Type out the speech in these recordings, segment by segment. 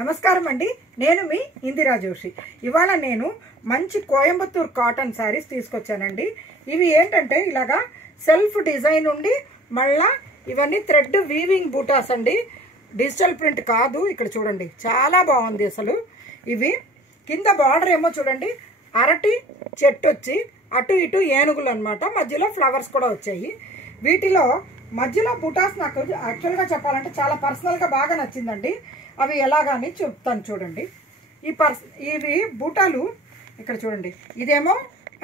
నమస్కారం అండి. నేను మీ ఇందిరా జోషి. ఇవాళ నేను మంచి కోయంబత్తూర్ కాటన్ శారీస్ తీసుకొచ్చానండి. ఇవి ఏంటంటే ఇలాగా సెల్ఫ్ డిజైన్ ఉండి మళ్ళా ఇవన్నీ థ్రెడ్ వీవింగ్ బూటాస్ అండి. డిజిటల్ ప్రింట్ కాదు. ఇక్కడ చూడండి చాలా బాగుంది అసలు. ఇవి కింద బార్డర్ ఏమో చూడండి అరటి చెట్టు వచ్చి అటు ఇటు ఏనుగులు అనమాట. మధ్యలో ఫ్లవర్స్ కూడా వచ్చాయి. వీటిలో మధ్యలో బూటాస్ నాకు యాక్చువల్గా చెప్పాలంటే చాలా పర్సనల్గా బాగా నచ్చిందండి. అవి ఎలాగని చెప్తాను చూడండి. ఇవి బూటాలు ఇక్కడ చూడండి. ఇదేమో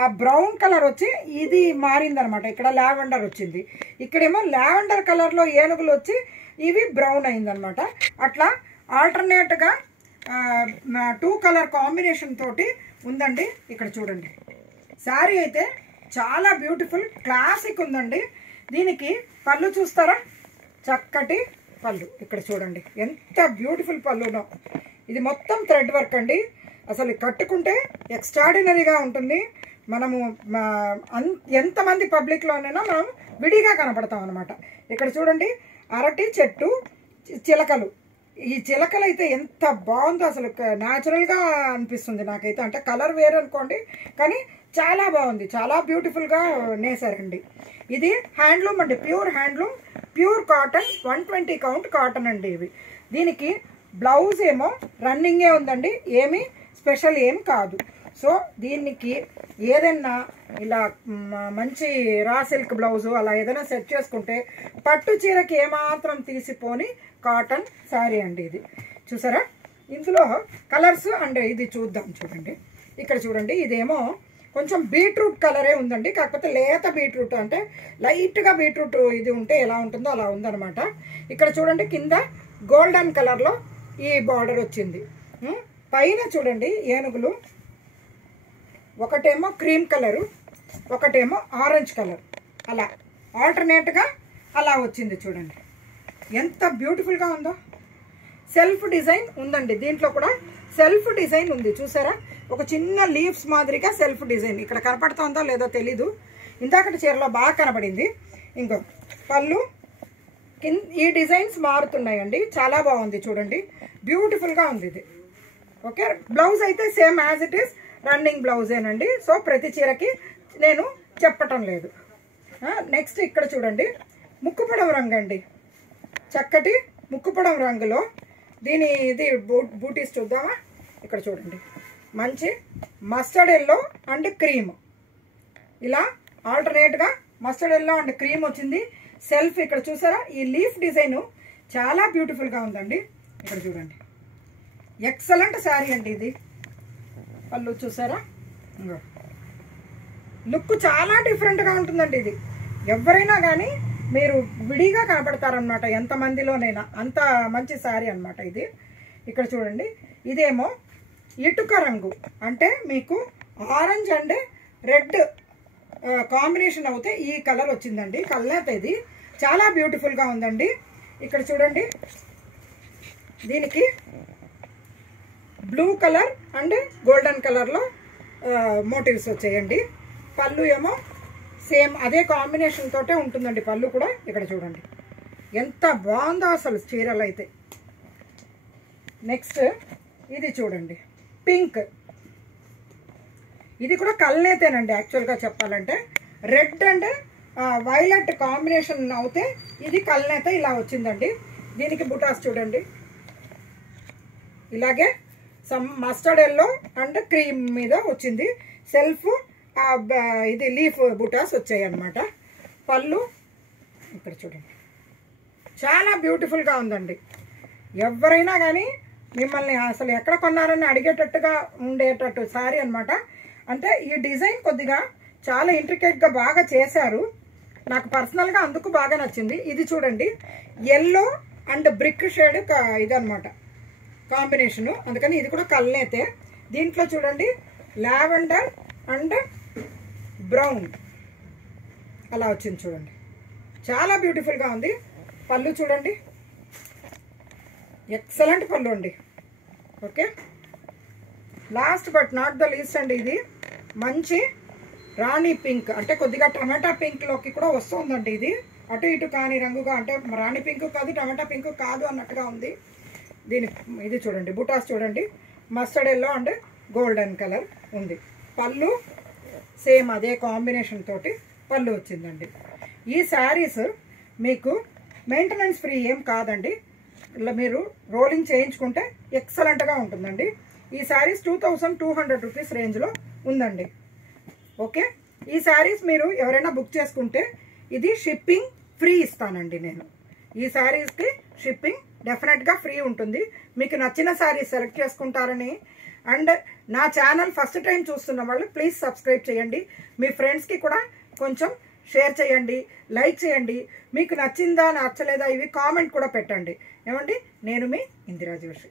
ఆ బ్రౌన్ కలర్ వచ్చి ఇది మారిందనమాట. ఇక్కడ లావెండర్ వచ్చింది. ఇక్కడేమో లావెండర్ కలర్లో ఏనుగులు వచ్చి ఇవి బ్రౌన్ అయిందనమాట. అట్లా ఆల్టర్నేట్గా 2 కలర్ కాంబినేషన్ తోటి ఉందండి. ఇక్కడ చూడండి శారీ అయితే చాలా బ్యూటిఫుల్ క్లాసిక్ ఉందండి. దీనికి పళ్ళు చూస్తారా, చక్కటి పళ్ళు. ఇక్కడ చూడండి ఎంత బ్యూటిఫుల్ పళ్ళునో. ఇది మొత్తం థ్రెడ్ వర్క్ అండి. అసలు కట్టుకుంటే ఎక్స్ట్రాడినరీగా ఉంటుంది. మనము ఎంతమంది పబ్లిక్లోనైనా మనం విడిగా కనపడతాం అనమాట. ఇక్కడ చూడండి అరటి చెట్టు చిలకలు. ఈ చిలకలు అయితే ఎంత బాగుందో అసలు. న్యాచురల్గా అనిపిస్తుంది నాకైతే. అంటే కలర్ వేరు అనుకోండి కానీ చాలా బాగుంది. చాలా బ్యూటిఫుల్గా నేసారండి. ఇది హ్యాండ్లూమ్ అండి, pure handloom, pure cotton, 120 count cotton అండి ఇవి. దీనికి బ్లౌజ్ ఏమో రన్నింగే ఉందండి, ఏమీ స్పెషల్ ఏం కాదు. సో దీనికి ఏదైనా ఇలా మంచి రా సిల్క్ బ్లౌజు అలా ఏదైనా సెట్ చేసుకుంటే పట్టు చీరకి ఏమాత్రం తీసిపోని కాటన్ శారీ అండి ఇది. చూసారా ఇందులో కలర్స్ అండ్ ఇది చూద్దాం. చూడండి ఇక్కడ చూడండి. ఇదేమో కొంచెం బీట్రూట్ కలరే ఉందండి. కాకపోతే లేత బీట్రూట్ అంటే లైట్గా బీట్రూట్ ఇది ఉంటే ఎలా ఉంటుందో అలా ఉందన్నమాట. ఇక్కడ చూడండి కింద గోల్డెన్ కలర్లో ఈ బార్డర్ వచ్చింది. పైన చూడండి ఏనుగులు, ఒకటేమో క్రీమ్ కలరు, ఒకటేమో ఆరెంజ్ కలర్, అలా ఆల్టర్నేట్గా అలా వచ్చింది. చూడండి ఎంత బ్యూటిఫుల్గా ఉందో. సెల్ఫ్ డిజైన్ ఉందండి. దీంట్లో కూడా సెల్ఫ్ డిజైన్ ఉంది. చూసారా ఒక చిన్న లీవ్స్ మాదిరిగా సెల్ఫ్ డిజైన్ ఇక్కడ కనపడుతుందో లేదో తెలీదు. ఇందాకటి చీరలో బాగా కనబడింది. ఇంకో పళ్ళు ఈ డిజైన్స్ మారుతున్నాయండి. చాలా బాగుంది చూడండి. బ్యూటిఫుల్గా ఉంది ఇది. ఓకే బ్లౌజ్ అయితే same as it is running బ్లౌజేనండి. సో ప్రతి చీరకి నేను చెప్పటం లేదు. నెక్స్ట్ ఇక్కడ చూడండి ముక్కుపొడం రంగు అండి. చక్కటి ముక్కుపొడం రంగులో ఇది బూటీస్ చూద్దామా. ఇక్కడ చూడండి మంచి మస్టర్డ్ ఎల్లో అండ్ క్రీమ్, ఇలా ఆల్టర్నేట్గా మస్టర్డ్ ఎల్లో అండ్ క్రీమ్ వచ్చింది. సెల్ఫ్ ఇక్కడ చూసారా ఈ లీఫ్ డిజైన్ చాలా బ్యూటిఫుల్గా ఉందండి. ఇక్కడ చూడండి ఎక్సలెంట్ శారీ అండి ఇది. పళ్ళు చూసారా, లుక్ చాలా డిఫరెంట్గా ఉంటుందండి ఇది. ఎవరైనా కానీ మీరు విడిగా కనపడతారనమాట. ఎంతమందిలోనైనా అంత మంచి శారీ అనమాట ఇది. ఇక్కడ చూడండి ఇదేమో ఇటుక రంగు అంటే మీకు ఆరెంజ్ అండ్ రెడ్ కాంబినేషన్ అవుతే ఈ కలర్ వచ్చిందండి. కలర్ ఇది చాలా బ్యూటిఫుల్గా ఉందండి. ఇక్కడ చూడండి దీనికి బ్లూ కలర్ అండ్ గోల్డెన్ కలర్లో మోటివ్స్ వచ్చాయండి. పళ్ళు ఏమో సేమ్ అదే కాంబినేషన్ తోటే ఉంటుందండి పళ్ళు కూడా. ఇక్కడ చూడండి ఎంత బాగుందో అసలు చీరలు అయితే. నెక్స్ట్ ఇది చూడండి పింక్. ఇది కూడా కల్నేతేనండి యాక్చువల్గా చెప్పాలంటే. రెడ్ అండ్ వైలెట్ కాంబినేషన్ అవుతే ఇది కల్నేత ఇలా వచ్చిందండి. దీనికి బుటాస్ చూడండి ఇలాగే మస్టర్డ్ ఎల్లో అండ్ క్రీమ్ మీద వచ్చింది. సెల్ఫ్ ఇది లీఫ్ బుటాస్ వచ్చాయి అన్నమాట. పళ్ళు ఇక్కడ చూడండి చాలా బ్యూటిఫుల్గా ఉందండి. ఎవరైనా కానీ మిమ్మల్ని అసలు ఎక్కడ కొన్నారని అడిగేటట్టుగా ఉండేటట్టు శారీ అనమాట. అంటే ఈ డిజైన్ కొద్దిగా చాలా ఇంట్రికేట్గా బాగా చేశారు. నాకు పర్సనల్గా అందుకు బాగా నచ్చింది. ఇది చూడండి ఎల్లో అండ్ బ్రిక్ షేడ్ ఇదనమాట కాంబినేషను. అందుకని ఇది కూడా కల్నేతే. దీంట్లో చూడండి లావెండర్ అండ్ బ్రౌన్ అలా వచ్చింది చూడండి. చాలా బ్యూటిఫుల్గా ఉంది. పళ్ళు చూడండి ఎక్సలెంట్ పళ్ళు అండి. Okay last but not the least అండి. ఇది మంచి రాణి పింక్ అంటే కొద్దిగా టమాటా పింక్లోకి కూడా వస్తుందండి. ఇది అటు ఇటు కాని రంగుగా అంటే రాణి పింక్ కాదు టమాటా పింక్ కాదు అన్నట్టుగా ఉంది. దీని ఇది చూడండి, బుటాస్ చూడండి, mustard yellow and golden colour ఉంది. పళ్ళు సేమ్ అదే కాంబినేషన్ తోటి పళ్ళు వచ్చిందండి. ఈ శారీస్ మీకు మెయింటెనెన్స్ ఫ్రీ ఏం కాదండి, ఇలా మీరు రోలింగ్ చేయించుకుంటే ఎక్సలెంట్గా ఉంటుందండి. ఈ శారీస్ 2200 రూపీస్ రేంజ్లో ఉందండి. ఓకే, ఈ శారీస్ మీరు ఎవరైనా బుక్ చేసుకుంటే ఇది షిప్పింగ్ ఫ్రీ ఇస్తానండి నేను. ఈ శారీస్కి షిప్పింగ్ డెఫినెట్గా ఫ్రీ ఉంటుంది. మీకు నచ్చిన శారీస్ సెలెక్ట్ చేసుకుంటారని, అండ్ నా ఛానల్ ఫస్ట్ టైం చూస్తున్న వాళ్ళు ప్లీజ్ సబ్స్క్రైబ్ చేయండి. మీ ఫ్రెండ్స్కి కూడా కొంచెం షేర్ చేయండి, లైక్ చేయండి. మీకు నచ్చిందా నచ్చలేదా ఇవి కామెంట్ కూడా పెట్టండి. ఏమండి, నేను మీ ఇందిరా జోషి.